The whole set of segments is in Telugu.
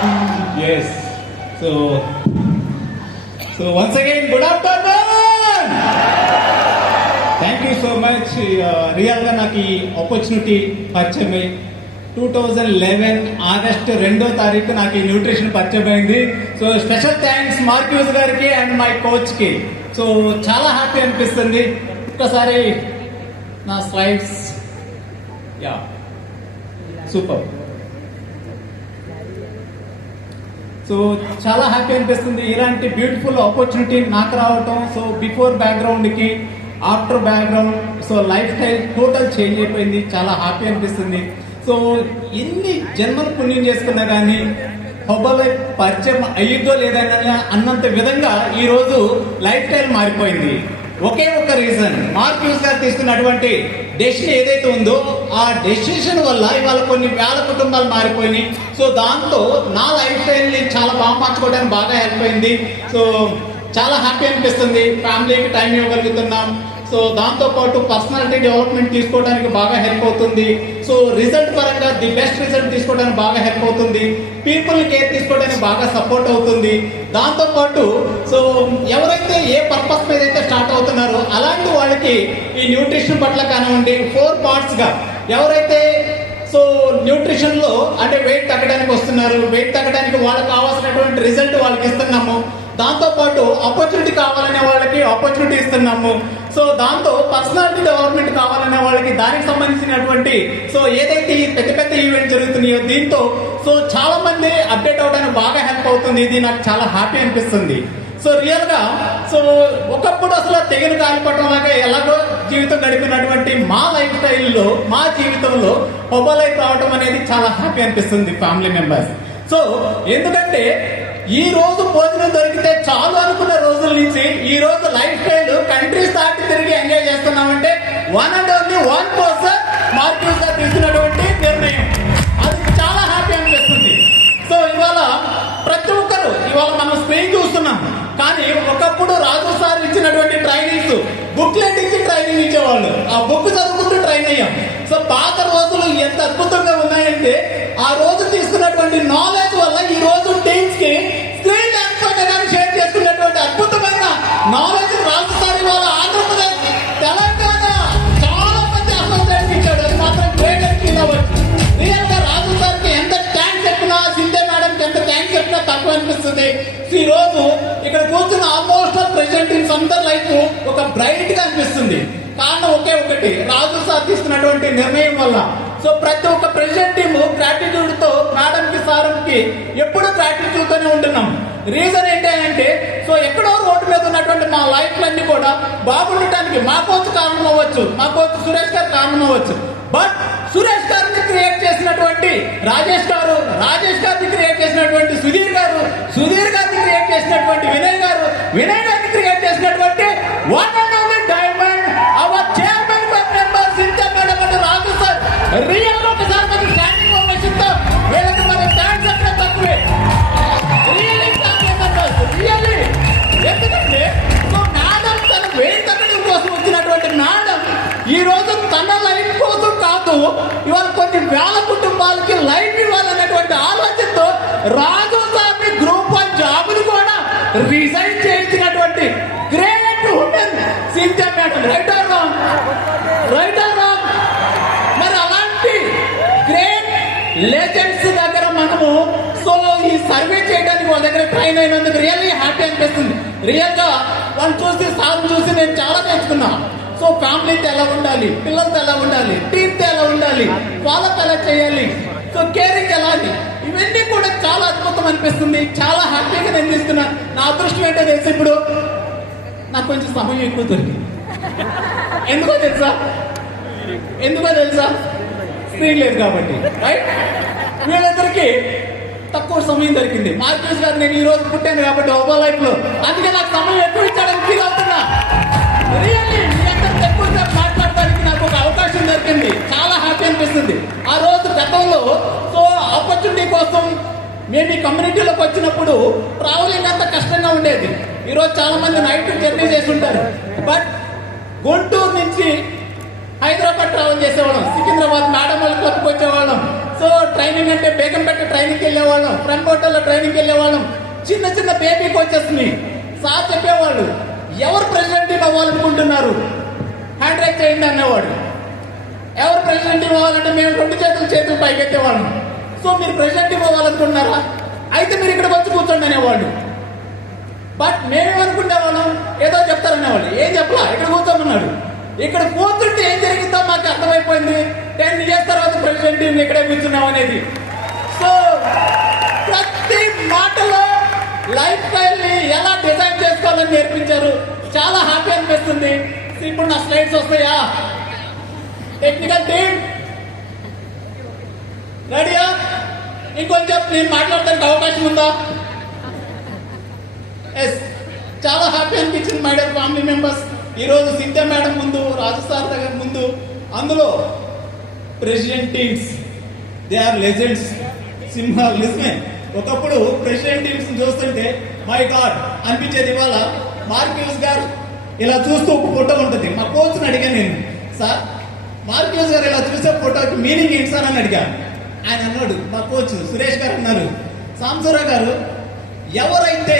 Yes. So once again, good afternoon. Thank you so much. రియల్గా నాకు ఈ ఆపర్చునిటీ పరిచయం 2011 ఆగస్టు 2వ తారీఖు నాకు ఈ న్యూట్రిషన్ పరిచయం అయింది. సో స్పెషల్ థ్యాంక్స్ మార్క్యూస్ గారికి అండ్ మై కోచ్కి. సో చాలా హ్యాపీ అనిపిస్తుంది. ఒక్కసారి నా స్లైడ్స్ యా సూపర్. సో చాలా హ్యాపీ అనిపిస్తుంది ఇలాంటి బ్యూటిఫుల్ ఆపర్చునిటీ నాకు రావటం. సో బిఫోర్ బ్యాక్గ్రౌండ్కి after background so life style total change అయిపోయింది. చాలా హ్యాపీ అనిపిస్తుంది. సో ఎన్ని జన్మలు పుణ్యం చేసుకున్నా కానీ హొబల్ పరిచయం అయ్యిందో లేదా అన్నంత విధంగా ఈరోజు లైఫ్ స్టైల్ మారిపోయింది. ఒకే ఒక రీజన్, మార్క్యూస్ గారు తీసుకున్నటువంటి డెసిషన్ ఏదైతే ఉందో ఆ డెసిషన్ వల్ల ఇవాళ కొన్ని వేల కుటుంబాలు మారిపోయినాయి. సో దాంతో నా లైఫ్ స్టైల్ని చాలా బాగా మార్చుకోవడానికి బాగా హెల్ప్ అయింది. సో చాలా హ్యాపీ అనిపిస్తుంది. ఫ్యామిలీకి టైం ఇవ్వగలుగుతున్నాం. సో దాంతో పాటు పర్సనాలిటీ డెవలప్మెంట్ తీసుకోవడానికి బాగా హెల్ప్ అవుతుంది. సో రిజల్ట్ పరంగా ది బెస్ట్ రిజల్ట్ తీసుకోవడానికి బాగా హెల్ప్ అవుతుంది. పీపుల్ కేర్ తీసుకోవడానికి బాగా సపోర్ట్ అవుతుంది. దాంతో పాటు సో ఎవరైతే ఏ పర్పస్ మీద అయితే స్టార్ట్ అవుతున్నారో అలాంటి వాళ్ళకి ఈ న్యూట్రిషన్ పట్ల కానివ్వండి 4 parts గా ఎవరైతే సో న్యూట్రిషన్ లో అంటే వెయిట్ తగ్గడానికి వస్తున్నారు, వెయిట్ తగ్గడానికి వాళ్ళకి కావాల్సినటువంటి రిజల్ట్ వాళ్ళకి ఇస్తున్నాము. దాంతో పాటు ఆపర్చునిటీ కావాలనే వాళ్ళకి ఆపర్చునిటీ ఇస్తున్నాము. సో దాంతో పర్సనాలిటీ డెవలప్మెంట్ కావాలనే వాళ్ళకి దానికి సంబంధించినటువంటి సో ఏదైతే ఈ పెద్ద పెద్ద ఈవెంట్ జరుగుతున్నాయో దీంతో సో చాలా మంది అప్డేట్ అవడానికి బాగా హెల్ప్ అవుతుంది. ఇది నాకు చాలా హ్యాపీ అనిపిస్తుంది. సో రియల్ గా సో ఒకప్పుడు అసలు తెగిన కాలిపట్టం లాగా ఎలాగో జీవితం గడిపినటువంటి మా లైఫ్ స్టైల్లో మా జీవితంలో హొబల్ లైఫ్ రావడం అనేది చాలా హ్యాపీ అనిపిస్తుంది ఫ్యామిలీ మెంబర్స్. సో ఎందుకంటే ఈ రోజు భోజనం దొరికితే చాలు అనుకున్న రోజుల నుంచి ఈ రోజు లైఫ్ స్టైల్ కంట్రీస్ దాటి తిరిగి ఎంజాయ్ చేస్తున్నామంటే one and only one person Marques గారు తీసుకున్నటువంటి నిర్ణయం. అది చాలా హ్యాపీ అనిపిస్తుంది. సో ఇవాళ ప్రతి ఒక్కరు ఇవాళ మనం స్క్రీన్ చూస్తున్నాం. కానీ ఒకప్పుడు రాజు సార్ ఇచ్చినటువంటి ట్రైనింగ్స్ బుక్లెట్ ఇచ్చి ట్రైనింగ్ ఇచ్చేవాళ్ళు. ఆ బుక్ చదువుకుంటూ ట్రైన్ అయ్యాం. సో పాత రోజులు ఎంత అద్భుతంగా ఉన్నాయంటే ఆ రోజు తీసుకున్నటువంటి నాలెడ్జ్ వల్ల ఈ రోజు టీమ్స్ కి స్క్రీన్ లేకపోతే కానీ షేర్ చేసుకున్నటువంటి అద్భుతమైన నాలెడ్జ్ రాజు సార్ ఇవాళ ఆంధ్రప్రదేశ్ తెలంగాణ చాలా మంది అసోసియేషన్ ఇచ్చాడు. అది మాత్రం గ్రేట్ అని ఫీల్ అవ్వచ్చు. రియల్ గా రాజు సార్ కి ఎంత థ్యాంక్స్ చెప్పినా సింధే మేడం కి ఎంత థ్యాంక్స్ చెప్పినా తక్కువ అనిపిస్తుంది. ఈ రోజు ఇక్కడ కూర్చున్న ఆల్మోస్ట్ ప్రెసెంట్ ఇన్స్ అందరి లైఫ్ ఒక బ్రైట్ గా అనిపిస్తుంది. కారణం ఒకే ఒకటి, రాజు సార్ తీసుకున్నటువంటి నిర్ణయం వల్ల. సో ప్రతి ఒక్క ప్రెసిడెంట్ టీమ్ గ్రాటిట్యూడ్ తో మేడం కి సార్ కి ఎప్పుడూ గ్రాటిట్యూడ్ తోనే ఉంటున్నాం. రీజన్ ఏంటి అంటే సో ఎక్కడో రోడ్డు మీద ఉన్నటువంటి మా లైఫ్లన్నీ కూడా బాగుండటానికి మా కోచ్ కారణం అవ్వచ్చు, మా కోచ్ సురేష్ గారు కారణం అవ్వచ్చు. బట్ సురేష్ గారిని క్రియేట్ చేసినటువంటి రాజేష్ గారు, రాజేష్ గారిని క్రియేట్ చేసినటువంటి సుధీర్ గారు, సుధీర్ గారిని క్రియేట్ చేసినటువంటి వినయ్ గారు, వినయ్ గారిని క్రియేట్ చేసినటువంటి one and only diamond hour chairman member Scindia madam అంటే రాజు సార్. రియల్ ఒకసారి మన స్టాండింగ్ ఓవేషన్ తో వీళ్ళకి మన థ్యాంక్స్ చెప్పడం తక్కువే. రియల్లీ ఎందుకంటే మేడం తన వెయిట్ తగ్గడం కోసం వచ్చినటువంటి మేడం ఈ రోజు తన లైఫ్ కోసం కాదు ఇవాళ కొన్ని వేల కుటుంబాలకి లైఫ్ ఇవ్వాలన్నటువంటి ఆలోచనతో రాజు సార్ని గ్రూప్ 1 జాబ్ని కూడా రిజైన్ చేయించినటువంటి great woman Sindhe madam. Right or wrong? Right or wrong? మరి అలాంటి గ్రేట్ లెజెండ్స్ దగ్గర మనము సో ఈ సర్వే చేయడానికి వాళ్ళ దగ్గర ట్రైన్ అయినందుకు రియల్లీ హ్యాపీ అనిపిస్తుంది. రియల్ గా వాళ్ళు చూసి సార్ చూసి నేను చాలా నేర్చుకున్నా. సో ఫ్యామిలీతో ఎలా ఉండాలి, పిల్లలతో ఎలా ఉండాలి, టీమ్తో ఎలా ఉండాలి, వాళ్ళతో ఎలా చేయాలి, సో కేరింగ్ ఎలా, ఇవన్నీ కూడా చాలా అద్భుతం అనిపిస్తుంది. చాలా హ్యాపీగా నేను తీసుకున్నా. నా అదృష్టం ఏంటో తెలిసి ఇప్పుడు నాకు కొంచెం సమయం ఎక్కువ దొరికింది. ఎందుకో తెలుసా స్క్రీన్ లేదు కాబట్టి. రైట్, వీళ్ళందరికీ తక్కువ సమయం దొరికింది. మార్క్యూస్ గారు నేను ఈ రోజు పుట్టాను కాబట్టి ఓవో లైఫ్ లో, అందుకే నాకు సమయం ఎక్కువ ఇచ్చాడని ఫీల్ అవుతున్నా. రియల్లీ మీ అందరితో ఎక్కువసేపు మాట్లాడడానికి నాకు ఒక అవకాశం దొరికింది. చాలా హ్యాపీ అనిపిస్తుంది. ఆ రోజు గతంలో సో ఆపర్చునిటీ కోసం మేము ఈ కమ్యూనిటీలోకి వచ్చినప్పుడు ట్రావెలింగ్ అంత కష్టంగా ఉండేది. ఈరోజు చాలా మంది నైట్ జర్నీ చేసి ఉంటారు. బట్ గుంటూరు నుంచి హైదరాబాద్ ట్రావెల్ చేసేవాళ్ళం, సికింద్రాబాద్ మేడం వాళ్ళ క్లబ్కి వచ్చేవాళ్ళం, సో ట్రైనింగ్ అంటే బేగంపేట ట్రైనింగ్కి వెళ్ళేవాళ్ళం, ఫ్రంట్ హోటల్లో ట్రైనింగ్కి వెళ్ళేవాళ్ళం. చిన్న చిన్న బేబీ కోచెస్ని సార్ చెప్పేవాళ్ళు, ఎవరు ప్రెసిడెంట్ అవ్వాలనుకుంటున్నారు హ్యాండ్ రైట్ చేయండి అనేవాడు. ఎవరు ప్రెసిడెంట్ అవ్వాలంటే మేము 2 చేతులు పైకెత్తేవాళ్ళం. సో మీరు ప్రెసిడెంట్ అవ్వాలనుకుంటున్నారా, అయితే మీరు ఇక్కడికి వచ్చి కూర్చోండి అనేవాళ్ళు. బట్ మేమేమనుకునేవాళ్ళం, ఏదో చెప్తారనేవాళ్ళు. ఏం చెప్పలా, ఇక్కడ కూర్చోమన్నాడు. ఇక్కడ కూర్చుంటే ఏం జరిగిందో మాకు అర్థమైపోయింది. 10 years తర్వాత ప్రెసిడెంట్ ఇక్కడే కూర్చున్నాం అనేది. సో ప్రతి మాటలో లైఫ్ స్టైల్ ని ఎలా డిజైన్ చేసుకోవాలని నేర్పించారు. చాలా హ్యాపీ అనిపిస్తుంది. ఇప్పుడు నా స్లైడ్స్ వస్తాయా? టెక్నికల్ టీమ్ రెడీయా? ఇంకొంచెం నేను మాట్లాడడానికి అవకాశం ఉందా? ఎస్, చాలా హ్యాపీ అనిపించింది మై డియర్ ఫ్యామిలీ మెంబర్స్. ఈరోజు సింధ్య మేడం ముందు, రాజు సార్ దగ్గర ముందు, అందులో president teams, they are legends, సింహాలు. నిజమే, ఒకప్పుడు ప్రెసిడెంట్ టీమ్స్ చూస్తుంటే మై గాడ్ అనిపించేది. ఇవాళ మార్క్యూస్ గారు ఇలా చూస్తూ ఒక ఫోటో ఉంటుంది. మా కోచ్ని అడిగాను నేను, సార్ మార్క్యూస్ గారు ఇలా చూసే ఫోటోకి మీనింగ్ ఏంటి సార్ అని అడిగాను. ఆయన అన్నాడు, మా కోచ్ సురేష్ గారు అన్నారు, సాంబశివరావు గారు, ఎవరైతే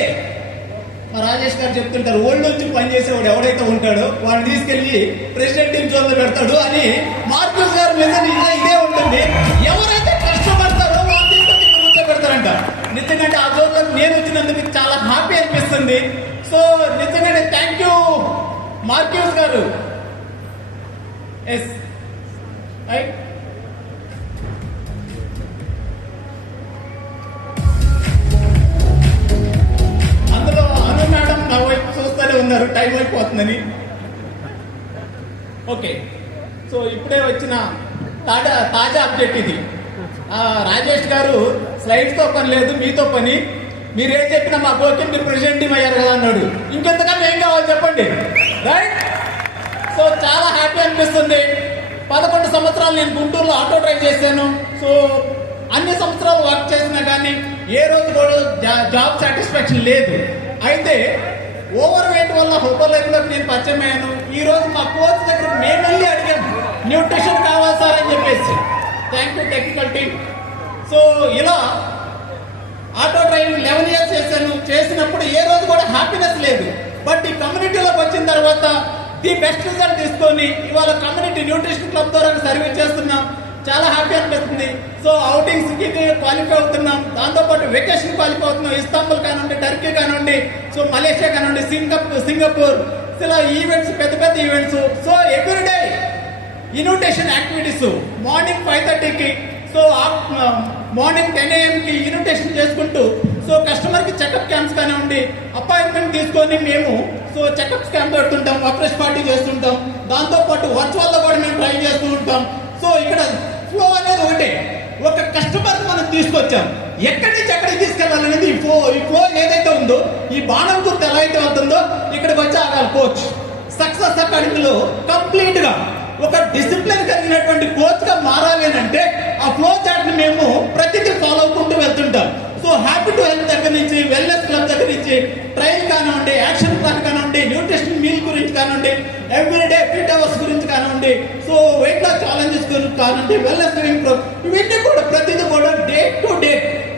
మా రాజేష్ గారు చెప్తుంటారు, ఓల్డ్ నుంచి పనిచేసేవాడు ఎవడైతే ఉంటాడో వాడిని తీసుకెళ్లి ప్రెసిడెంట్ టీమ్ జోన్లో పెడతాడు అని మార్క్యూస్ గారు మెసేజ్ ఇదే ఉంటుంది. ఎవరైతే కష్టపడతారో వాళ్ళు తీసుకొని కూర్చోబెడతారంట. నిజంగా ఆ జోన్లో నేను వచ్చినందుకు చాలా హ్యాపీ అనిపిస్తుంది. సో నిజంగానే థ్యాంక్ యూ మార్క్యూస్ గారు. Yes right. అందులో అను మేడం నా వైపు చూస్తూనే ఉన్నారు, టైం అయిపోతుందని. ఓకే, సో ఇప్పుడే వచ్చిన తాజా అప్డేట్ ఇది. రాజేష్ గారు స్లైడ్స్తో పని లేదు, మీతో పని. మీరు ఏం చెప్పినా మా కోచ్ మీరు ప్రెసిడెంట్ టీమ్ అయ్యారు కదా అన్నాడు. ఇంకెంతకన్నా ఏం కావాలి చెప్పండి, రైట్? సో చాలా హ్యాపీ అనిపిస్తుంది. 11 సంవత్సరాలు నేను గుంటూరులో ఆటో డ్రైవ్ చేశాను. సో అన్ని సంవత్సరాలు వర్క్ చేసినా కానీ ఏ రోజు కూడా జాబ్ సాటిస్ఫాక్షన్ లేదు. అయితే ఓవర్ వెయిట్ వల్ల హోటల్ లైఫ్లోకి నేను పరిచయం అయ్యాను. ఈ రోజు మా కోచ్ దగ్గర మేము వెళ్ళి అడిగాము, న్యూట్రిషన్ కావాలి సార్ అని చెప్పేసి. Thank you technical team. So ఇలా ఆటో డ్రైవింగ్ 11 years చేశాను. చేసినప్పుడు ఏ రోజు కూడా హ్యాపీనెస్ లేదు. బట్ ఈ కమ్యూనిటీలోకి వచ్చిన తర్వాత ది బెస్ట్ రిజల్ట్ తీసుకొని ఇవాళ కమ్యూనిటీ న్యూట్రిషన్ క్లబ్ ద్వారా సర్వీస్ చేస్తున్నాం. చాలా హ్యాపీ అనిపిస్తుంది. సో అవుటింగ్స్ కి క్వాలిఫై అవుతున్నాం, దాంతోపాటు వెకేషన్ క్వాలిఫై అవుతున్నాం. ఇస్తాంబుల్ కానివ్వండి, టర్కీ కానివ్వండి, సో మలేషియా కానివ్వండి, సింగపూర్, ఇలా ఈవెంట్స్, పెద్ద పెద్ద events. So everyday invitation activities. Morning 5:30కి, సో మార్నింగ్ 10 AM కి ఇన్విటేషన్ చేసుకుంటూ, సో కస్టమర్ కి చెకప్ క్యాంప్స్ కానివ్వండి, అపాయింట్మెంట్ తీసుకొని మేము సో చెకప్ క్యాంప్ పెడుతుంటాం, అప్రెస్ పార్టీ చేస్తుంటాం. దాంతోపాటు వర్చువల్ లో కూడా మేము ట్రై చేస్తూ ఉంటాం. సో ఇక్కడ ఫ్లో అనేది ఒకటే, ఒక కస్టమర్ మనం తీసుకొచ్చాం, ఎక్కడి నుంచి ఎక్కడికి తీసుకెళ్లాలనేది ఈ ఫ్లో ఏదైతే ఉందో, ఈ బాణం గుర్తు ఎలా అయితే అవుతుందో ఇక్కడికి వచ్చి ఆగాలి కోచ్. సక్సెస్ అకాడమీలో కంప్లీట్ గా ఒక డిసిప్లిన్ కలిగినటువంటి కోచ్ గా మారాలి అంటే ఆ ఫ్లో చార్ట్ ని మేము ప్రతిదీ ఫాలో అవుకుంటూ వెళ్తుంటాం. సో హ్యాపీ టు హెల్త్ దగ్గర నుంచి, వెల్నెస్ క్లబ్ దగ్గర నుంచి, ట్రైల్ కానివ్వండి, యాక్షన్ ప్లాన్ కానివ్వండి, న్యూట్రిషన్ మీల్ గురించి కానివ్వండి, ఎవ్రీడే ఫిట్ అవర్స్ గురించి కానివ్వండి, సో వెయిట్ లాస్ ఛాలెంజెస్ గురించి కానివ్వండి, వెల్నెస్ లివింగ్ ప్రోగ్రామ్, ఇవన్నీ కూడా ప్రతిదీ కూడా డే టు డే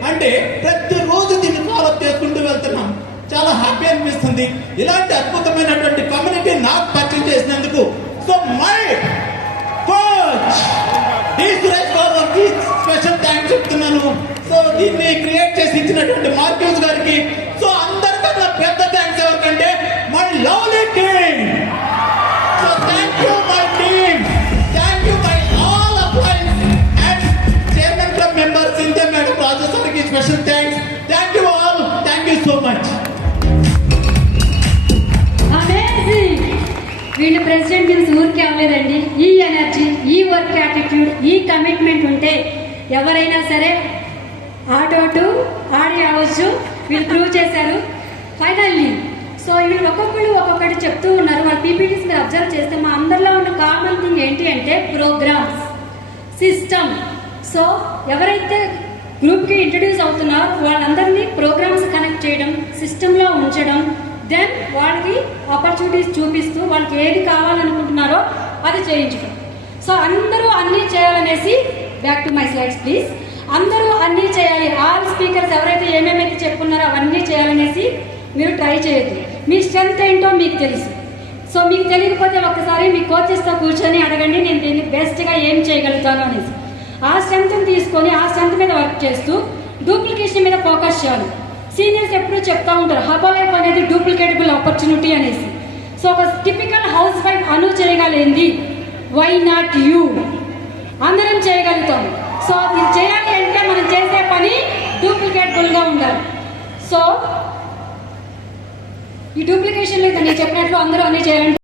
అంటే ప్రతిరోజు దీన్ని ఫాలో అప్ చేసుకుంటూ వెళ్తున్నాం. చాలా హ్యాపీ అనిపిస్తుంది. ఇలాంటి అద్భుతమైనటువంటి కమ్యూనిటీ నాకు పరిచయం చేసినందుకు so my coach D Suresh బాబుకి స్పెషల్ థ్యాంక్స్ చెప్తున్నాను. సో దీన్ని క్రియేట్ చేసి ఇచ్చినటువంటి మార్క్యూస్ గారికి, సో అందరికన్నా పెద్ద థ్యాంక్స్ ఎవరికంటే my lovely team. So thank you my team, thank you my all employees and chairman club members Sindhya madam, Raju సార్కి special thanks. Thank you all, thank you so much. వీళ్ళు ప్రెసిడెంట్ టీమ్స్ ఊరికే అవ్వలేదండి. ఈ ఎనర్జీ, ఈ వర్క్ యాటిట్యూడ్, ఈ కమిట్మెంట్ ఉంటే ఎవరైనా సరే ఆటో టు ఆడి అవ్వచ్చు. వీళ్ళు ప్రూవ్ చేశారు ఫైనల్లీ. సో వీళ్ళు ఒక్కొక్కటి చెప్తూ ఉన్నారు. వాళ్ళ పీపీటీస్ మీరు అబ్జర్వ్ చేస్తే మా అందరిలో ఉన్న కామన్ థింగ్ ఏంటి అంటే ప్రోగ్రామ్స్, సిస్టమ్. సో ఎవరైతే గ్రూప్కి ఇంట్రడ్యూస్ అవుతున్నారో వాళ్ళందరినీ ప్రోగ్రామ్స్ కనెక్ట్ చేయడం, సిస్టంలో ఉంచడం, దెన్ వాళ్ళకి ఆపర్చునిటీస్ చూపిస్తూ వాళ్ళకి ఏది కావాలనుకుంటున్నారో అది చేయించడం. సో అందరూ అన్నీ చేయాలనేసి back to my slides please. అందరూ అన్నీ చేయాలి, ఆల్ స్పీకర్స్ ఎవరైతే ఏమేమైతే చెప్పుకున్నారో అవన్నీ చేయాలనేసి మీరు ట్రై చేయొద్దు. మీ స్ట్రెంత్ ఏంటో మీకు తెలుసు. సో మీకు తెలియకపోతే ఒక్కసారి మీ కోచెస్తో కూర్చొని అడగండి, నేను దీన్ని బెస్ట్గా ఏం చేయగలుగుతాను అనేసి. ఆ స్ట్రెంత్ని తీసుకొని ఆ స్ట్రెంత్ మీద వర్క్ చేస్తూ డూప్లికేషన్ మీద ఫోకస్ చేయాలి. సీనియర్స్ ఎప్పుడూ చెప్తా ఉంటారు హర్బలైఫ్ అనేది డూప్లికేటబుల్ ఆపర్చునిటీ అనేసి. సో ఒక టిపికల్ హౌస్ వైఫ్ అను చేయగలిగింది, వై నాట్ యూ? అందరం చేయగలుగుతాం. సో ఇది చేయాలి అంటే మనం చేసే పని డూప్లికేటబుల్గా ఉండాలి. సో ఈ డూప్లికేషన్ నేను చెప్పినట్లు అందరూ అన్నీ చేయాలంటే